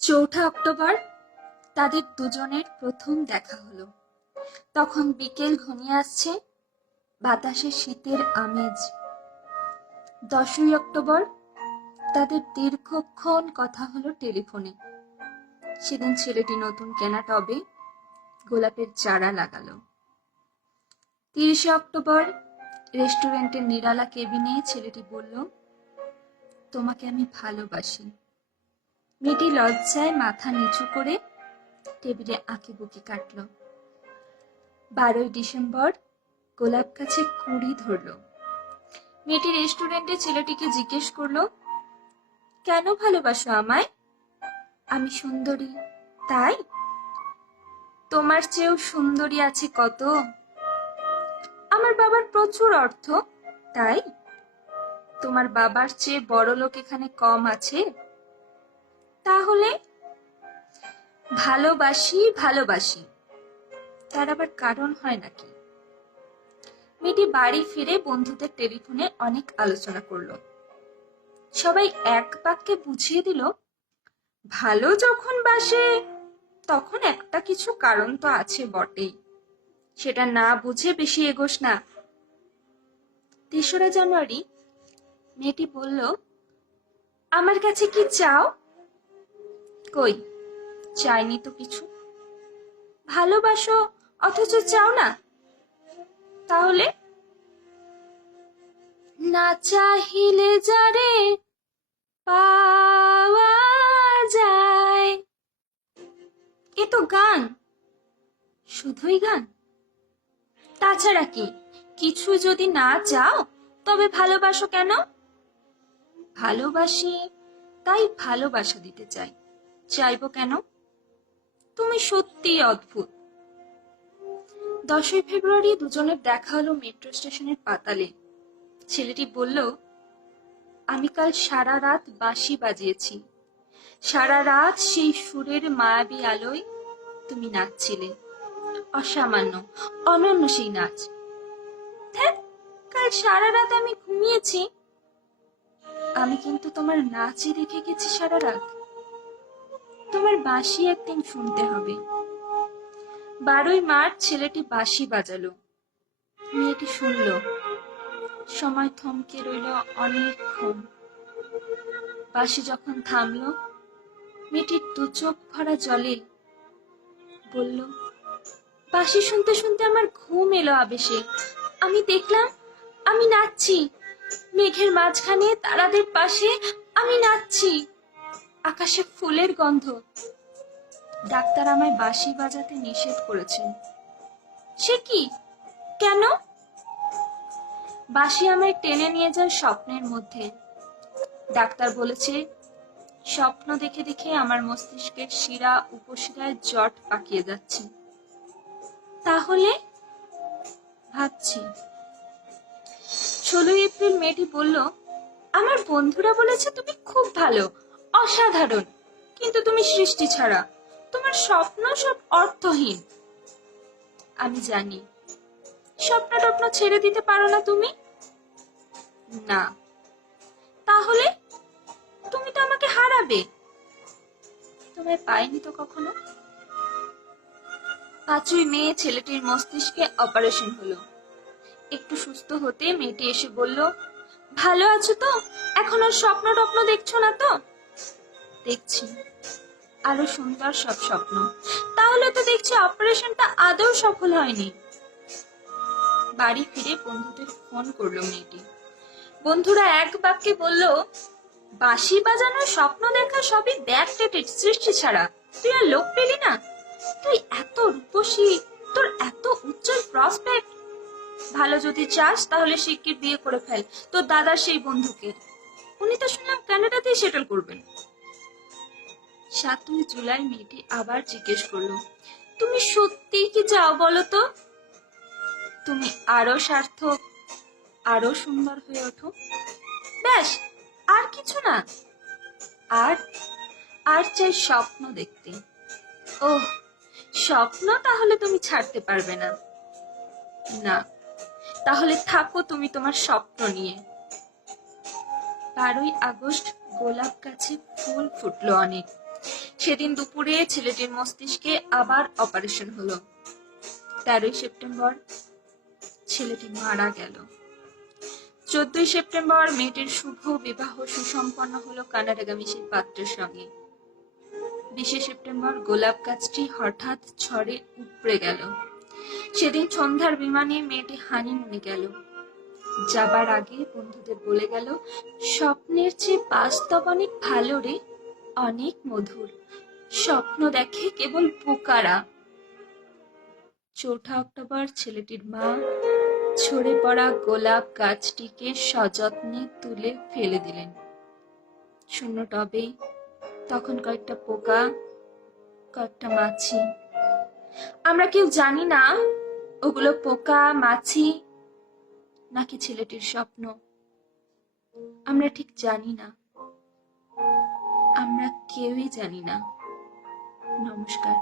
চৌঠা অক্টোবর তাদের দুজনের প্রথম দেখা হলো। তখন বিকেল ঘনিয়ে আসছে, বাতাসে শীতের আমেজ। 10ই অক্টোবর তাদের দীর্ঘক্ষণ কথা হলো টেলিফোনে। সেদিন ছেলেটি নতুন কেনা টবে গোলাপের চারা লাগালো। 30শে অক্টোবর রেস্টুরেন্টের নিরালা কেবিনে ছেলেটি বলল, তোমাকে আমি ভালোবাসি। মেয়েটি লজ্জায় মাথা নিচু করে টেবিলে আঁকিবুকি কাটল। 12ই ডিসেম্বর গোলাপ গাছে কুঁড়ি ধরল। মেয়েটি রেস্টুরেন্টে ছেলেটিকে জিজ্ঞেস করলো, কেন ভালোবাসো আমায়? আমি সুন্দরী তাই? তোমার চেয়েও সুন্দরী আছে কত। আমার বাবার প্রচুর অর্থ তাই? তোমার বাবার চেয়ে বড় লোক এখানে কম আছে? তাহলে ভালোবাসি ভালোবাসি, তার আবার কারণ হয় নাকি? মেয়েটি বাড়ি ফিরে বন্ধুদের টেলিফোনে অনেক আলোচনা করলো। সবাই এক বাক্যে বুঝিয়ে দিল, ভালো যখন বাসে তখন একটা কিছু কারণ তো আছে বটেই, সেটা না বুঝে বেশি এগোস না। 3রা জানুয়ারি মেয়েটি বলল, আমার কাছে কি চাও? কই, চাইনি তো কিছু। ভালোবাসো অথচ চাও না? তাহলে না চাহিলে যারে পাওয়া যায়। এ তো গান, শুধুই গান। তাছাড়া কি, কিছু যদি না চাও তবে ভালোবাসো কেন? ভালোবাসি তাই ভালোবাসা দিতে চাই, চাইবো কেন? তুমি সত্যিই অদ্ভুত। 10ই ফেব্রুয়ারি দুজনের দেখা হলো মেট্রো স্টেশনের পাতালে। ছেলেটি বলল, আমি কাল সারা রাত বাঁশি বাজিয়েছি। সারা রাত সেই সুরের মায়াবী আলোয় তুমি নাচছিলে। অসামান্য অনন্য সেই নাচ। কাল সারা রাত আমি ঘুমিয়েছি, আমি কিন্তু তোমার নাচই দেখে গেছি সারা রাত। তোমার বাঁশি একদিন শুনতে হবে। 12ই মার্চ ছেলেটি বাঁশি বাজালো। মেয়েটি শুনল। সময় থমকে রইল অনেকক্ষণ। বাঁশি যখন থামলো, মেয়েটির 2 চোখ ভরা জলে বলল, বাঁশি শুনতে শুনতে আমার ঘুম এলো আবেশে। আমি দেখলাম আমি নাচছি, মেঘের মাঝখানে তারাদের পাশে আমি নাচছি। আকাশে ফুলের গন্ধ। ডাক্তার আমায় বাঁশি বাজাতে নিষেধ করেছেন। সে কি, কেন? বাঁশি আমায় টেনে নিয়ে যায় স্বপ্নের মধ্যে। ডাক্তার বলেছে, স্বপ্ন দেখে দেখে আমার মস্তিষ্কের শিরা উপশিরায় জট পাকিয়ে যাচ্ছে। তাহলে ভাবছি। 16ই এপ্রিল মেয়েটি বলল, আমার বন্ধুরা বলেছে তুমি খুব ভালো, অসাধারণ, কিন্তু তুমি সৃষ্টি ছাড়া, তোমার স্বপ্ন সব অর্থহীন। আমি জানি। স্বপ্ন টপ্ন ছেড়ে দিতে পারো না তুমি? না। তাহলে তুমি তো আমাকে হারাবে। তোমায় পাইনি তো কখনো। 5ই মে ছেলেটির মস্তিষ্কে অপারেশন হলো। একটু সুস্থ হতে মেয়েটি এসে বলল, ভালো আছো তো? এখন আর স্বপ্ন টপ্ন দেখছো না তো? দেখছি, আরো সুন্দর সব স্বপ্ন। তাহলে তো দেখছি অপারেশনটা আদৌ সফল হয়নি। বাড়ি ফিরে বন্ধুদের ফোন করলো মেয়েটি। বন্ধুরা এক বাক্যে বলল, বাঁশি বাজানোর স্বপ্ন দেখা সবই ব্যাকডেটেড, সৃষ্টি ছাড়া। তুই আর লোক পেলি না? তুই এত রূপসী, তোর এত উজ্জ্বল প্রসপেক্ট। ভালো যদি চাস তাহলে শিগগির বিয়ে করে ফেল তোর দাদার সেই বন্ধুকে। উনি তো শুনলাম কানাডাতেই সেটেল করবেন। 7ই জুলাই মেয়েটি আবার জিজ্ঞেস করলো, তুমি সত্যি কি চাও বলো তো? তুমি আরো সার্থক, আরো সুন্দর হয়ে ওঠো, ব্যাস, আর কিছু না। আর আর চাই স্বপ্ন দেখতে। ওহ, স্বপ্ন তাহলে তুমি ছাড়তে পারবে না? না। তাহলে থাকো তুমি তোমার স্বপ্ন নিয়ে। 12ই আগস্ট গোলাপ গাছে ফুল ফুটলো অনেক। সেদিন দুপুরে ছেলেটির মস্তিষ্কে আবার অপারেশন হলো। 13ই সেপ্টেম্বর ছেলেটি মারা গেল। 14ই সেপ্টেম্বর মেয়েটির শুভ বিবাহ সুসম্পন্ন হলো কানাডাগামী সেই পাত্রের সঙ্গে। 20শে সেপ্টেম্বর গোলাপ গাছটি হঠাৎ ঝড়ে উপড়ে গেল। সেদিন সন্ধ্যার বিমানে মেয়েটি হানিমুনে গেল। যাবার আগে বন্ধুদের বলে গেল, স্বপ্নের চেয়ে বাস্তব অনেক ভালো রে, অনেক মধুর। স্বপ্ন দেখে কেবল বোকারা। 4 অক্টোবর ছেলেটির মা ঝরে পড়া গোলাপ গাছটিকে সযত্নে তুলে ফেলে দিলেন শূন্য টবে। তখন কয়েকটা পোকা, কয়েকটা মাছি। আমরা কেউ জানি না ওগুলো পোকা, মাছি নাকি ছেলেটির স্বপ্ন। আমরা ঠিক জানি না, আমরা কেউই জানি না। নমস্কার।